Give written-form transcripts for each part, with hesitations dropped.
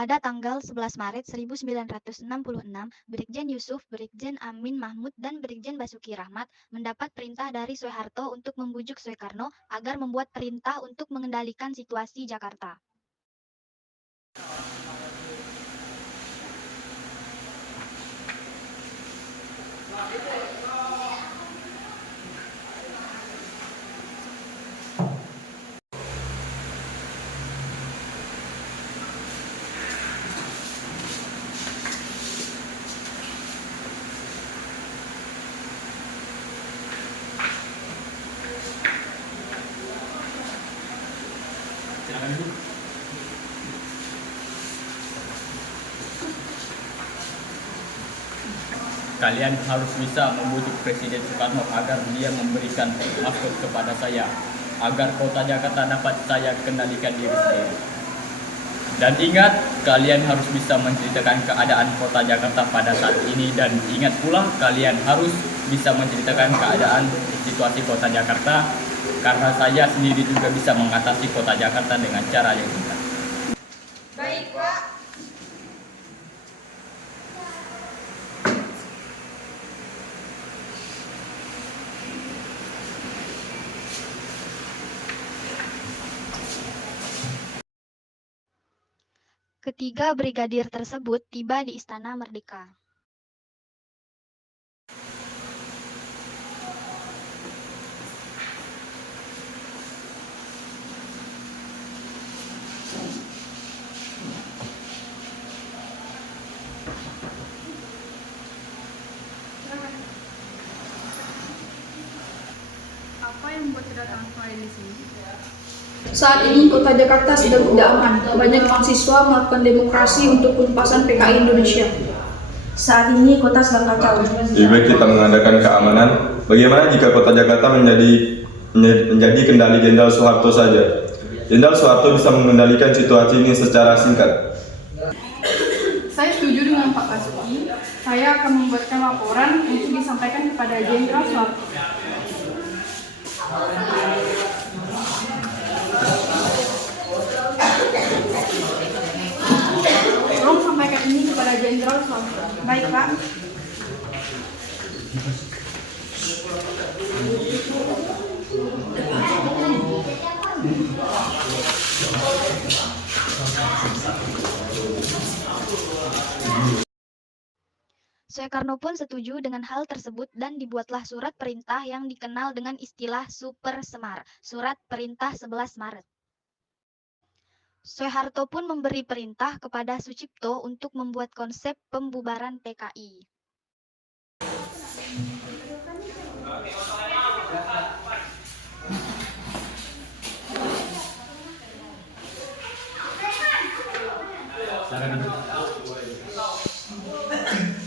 Pada tanggal 11 Maret 1966, Brigjen Yusuf, Brigjen Amin Mahmud, dan Brigjen Basuki Rahmat mendapat perintah dari Soeharto untuk membujuk Soekarno agar membuat perintah untuk mengendalikan situasi Jakarta. Silakan Ibu. Kalian harus bisa membujuk Presiden Soekarno agar dia memberikan maksud kepada saya, agar kota Jakarta dapat saya kendalikan diri sendiri. Dan ingat, kalian harus bisa menceritakan keadaan kota Jakarta pada saat ini. Dan ingat pula, kalian harus bisa menceritakan keadaan situasi kota Jakarta, karena saya sendiri juga bisa mengatasi kota Jakarta dengan cara yang benar. Baik, Pak. Ketiga brigadir tersebut tiba di Istana Merdeka. Apa yang membuat kedatangan kalian di sini? Saat ini kota Jakarta sedang tidak aman. Banyak mahasiswa melakukan demokrasi untuk penumpasan PKI Indonesia. Saat ini kota sedang kacau. Lebih baik kita mengadakan keamanan. Bagaimana jika kota Jakarta menjadi kendali Jenderal Soeharto saja? Jenderal Soeharto bisa mengendalikan situasi ini secara singkat. Saya setuju dengan Pak Basuki. Saya akan membuatkan laporan untuk disampaikan kepada Jenderal Soeharto. Tolong sampaikan ini kepada Jenderal Soeharto. Baik, Pak. Soekarno pun setuju dengan hal tersebut dan dibuatlah surat perintah yang dikenal dengan istilah Super Semar, Surat Perintah 11 Maret. Soeharto pun memberi perintah kepada Sucipto untuk membuat konsep pembubaran PKI. Silakan Ibu.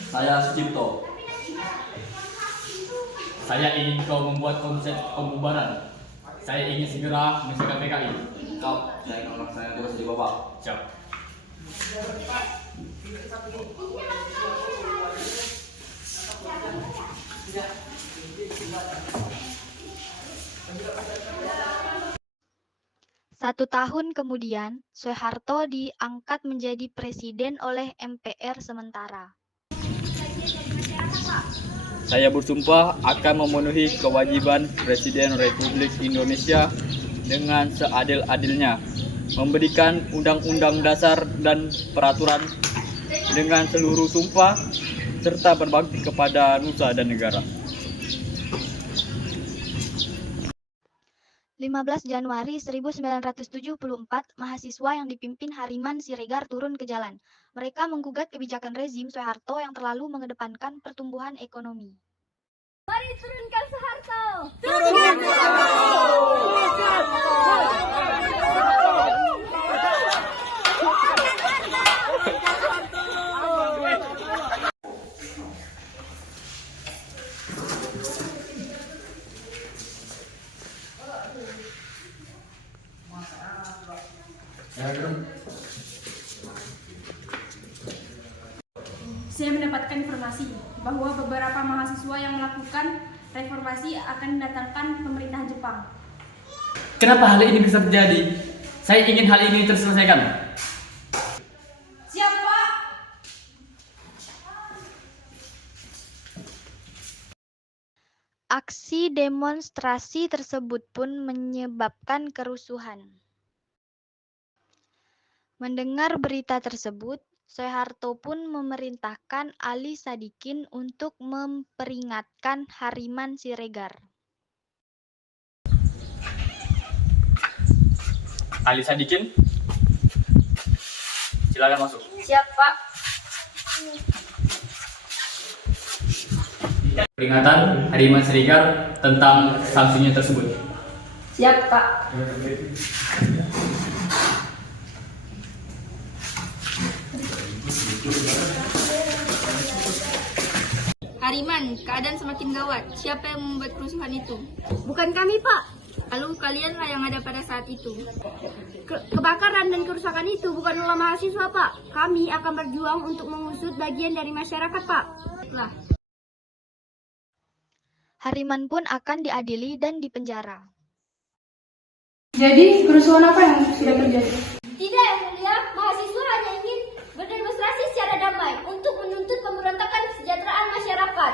Saya Sucipto. Saya ingin kau membuat konsep pembubaran. Saya ingin segera mencegah PKI. Kau, saya ingin melaksanakan tugas di Bapak. Siap. Satu tahun kemudian, Soeharto diangkat menjadi presiden oleh MPR sementara. Saya bersumpah akan memenuhi kewajiban Presiden Republik Indonesia dengan seadil-adilnya, memberikan undang-undang dasar dan peraturan dengan seluruh sumpah, serta berbakti kepada nusa dan negara. 15 Januari 1974, mahasiswa yang dipimpin Hariman Siregar turun ke jalan. Mereka menggugat kebijakan rezim Soeharto yang terlalu mengedepankan pertumbuhan ekonomi. Mari turunkan Soeharto! Saya mendapatkan informasi bahwa beberapa mahasiswa yang melakukan reformasi akan mendatangkan pemerintahan Jepang. Kenapa hal ini bisa terjadi? Saya ingin hal ini terselesaikan. Aksi demonstrasi tersebut pun menyebabkan kerusuhan. Mendengar berita tersebut, Soeharto pun memerintahkan Ali Sadikin untuk memperingatkan Hariman Siregar. Ali Sadikin, silakan masuk. Siap, Pak. Peringatan Hariman Siregar tentang sanksinya tersebut. Siap, Pak. Hariman, keadaan semakin gawat. Siapa yang membuat kerusuhan itu? Bukan kami, Pak. Lalu kalianlah yang ada pada saat itu. Kebakaran dan kerusakan itu bukan ulah mahasiswa, Pak. Kami akan berjuang untuk mengusut bagian dari masyarakat, Pak. Lah, Hariman pun akan diadili dan dipenjara. Jadi, kerusuhan apa yang sudah terjadi? Tidak, Yang Mulia. Mahasiswa hanya ingin berdemonstrasi secara damai untuk menuntut pemberontakan kesejahteraan masyarakat.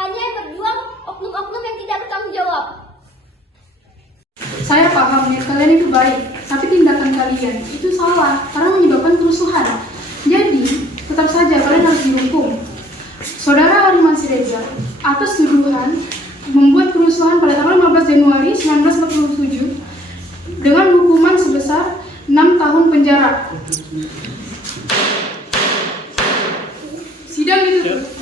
Hanya yang berjuang oknum-oknum yang tidak bertanggung jawab. Saya paham niat kalian itu baik, tapi tindakan kalian itu salah karena menyebabkan kerusuhan. Jadi, tetap saja kalian harus dihukum. Saudara Hariman Siregar, atas tuduhan membuat kerusuhan pada tanggal 15 Januari 1947 dengan hukuman sebesar 6 tahun penjara. Sidang ditutup.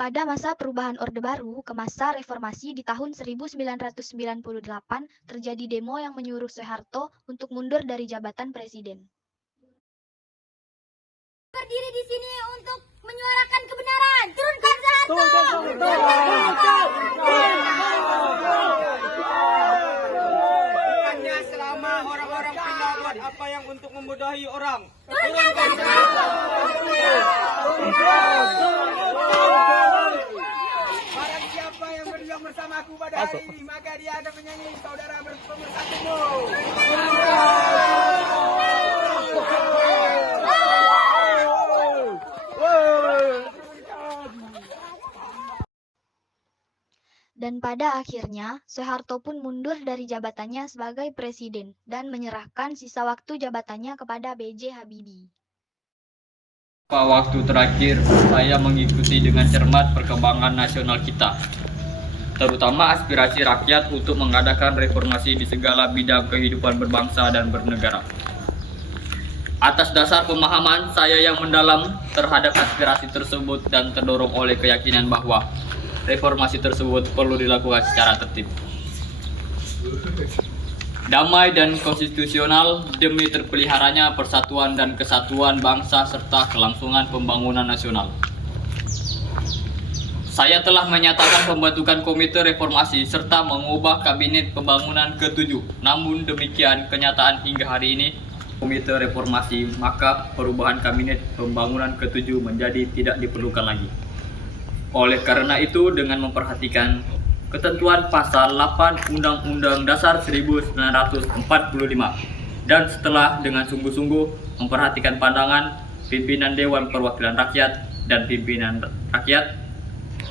Pada masa perubahan Orde Baru ke masa reformasi di tahun 1998, terjadi demo yang menyuruh Soeharto untuk mundur dari jabatan presiden. Berdiri di sini untuk menyuarakan kebenaran. Turunkan Soeharto! Bukannya selama orang-orang pindah buat apa yang untuk membodohi orang. Turunkan Soeharto! Barang siapa yang berjuang bersamaku pada hari ini, maka dia akan menyanyi saudara bersatumu. Dan pada akhirnya, Soeharto pun mundur dari jabatannya sebagai presiden dan menyerahkan sisa waktu jabatannya kepada B.J. Habibie. Waktu terakhir, saya mengikuti dengan cermat perkembangan nasional kita, terutama aspirasi rakyat untuk mengadakan reformasi di segala bidang kehidupan berbangsa dan bernegara. Atas dasar pemahaman saya yang mendalam terhadap aspirasi tersebut dan terdorong oleh keyakinan bahwa reformasi tersebut perlu dilakukan secara tertib, damai dan konstitusional demi terpeliharanya persatuan dan kesatuan bangsa serta kelangsungan pembangunan nasional. Saya telah menyatakan pembentukan Komite Reformasi serta mengubah Kabinet Pembangunan ke-7. Namun demikian kenyataan hingga hari ini Komite Reformasi, maka perubahan Kabinet Pembangunan ke-7 menjadi tidak diperlukan lagi. Oleh karena itu, dengan memperhatikan ketentuan pasal 8 Undang-Undang Dasar 1945 dan setelah dengan sungguh-sungguh memperhatikan pandangan pimpinan Dewan Perwakilan Rakyat dan pimpinan rakyat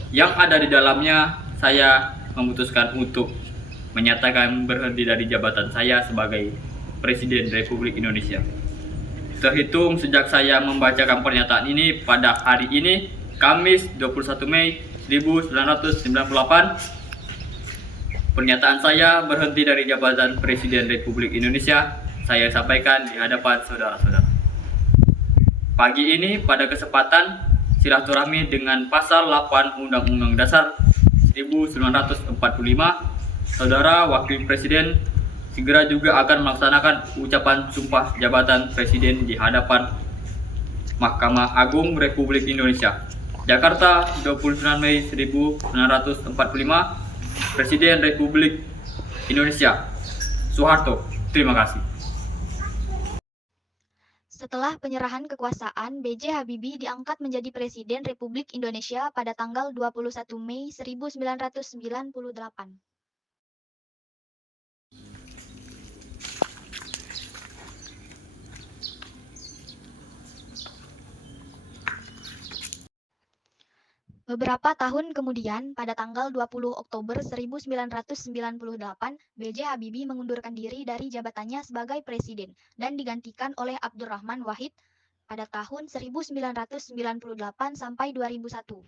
yang ada di dalamnya, saya memutuskan untuk menyatakan berhenti dari jabatan saya sebagai Presiden Republik Indonesia. Terhitung sejak saya membacakan pernyataan ini pada hari ini, Kamis 21 Mei 1998, pernyataan saya berhenti dari jabatan Presiden Republik Indonesia saya sampaikan di hadapan saudara-saudara. Pagi ini pada kesempatan silaturahmi dengan pasal 8 Undang-Undang Dasar 1945, Saudara Wakil Presiden segera juga akan melaksanakan ucapan sumpah jabatan Presiden di hadapan Mahkamah Agung Republik Indonesia. Jakarta, 29 Mei 1945, Presiden Republik Indonesia, Soeharto. Terima kasih. Setelah penyerahan kekuasaan, B.J. Habibie diangkat menjadi Presiden Republik Indonesia pada tanggal 21 Mei 1998. Beberapa tahun kemudian, pada tanggal 20 Oktober 1998, B.J. Habibie mengundurkan diri dari jabatannya sebagai presiden dan digantikan oleh Abdurrahman Wahid pada tahun 1998 sampai 2001.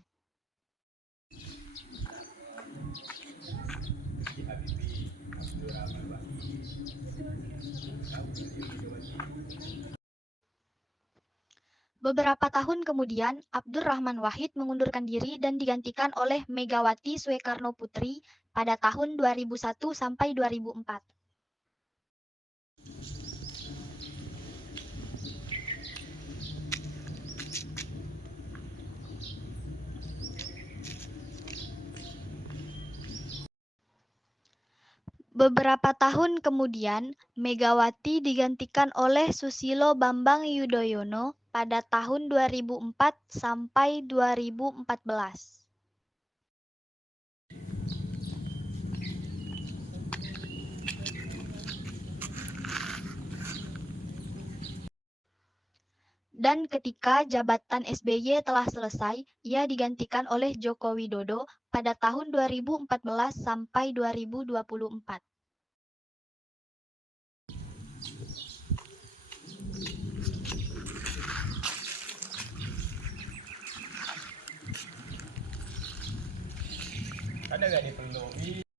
Beberapa tahun kemudian, Abdurrahman Wahid mengundurkan diri dan digantikan oleh Megawati Soekarno Putri pada tahun 2001 sampai 2004. Beberapa tahun kemudian, Megawati digantikan oleh Susilo Bambang Yudhoyono pada tahun 2004 sampai 2014. Dan ketika jabatan SBY telah selesai, ia digantikan oleh Joko Widodo pada tahun 2014 sampai 2024. Ada nggak dipenuhi?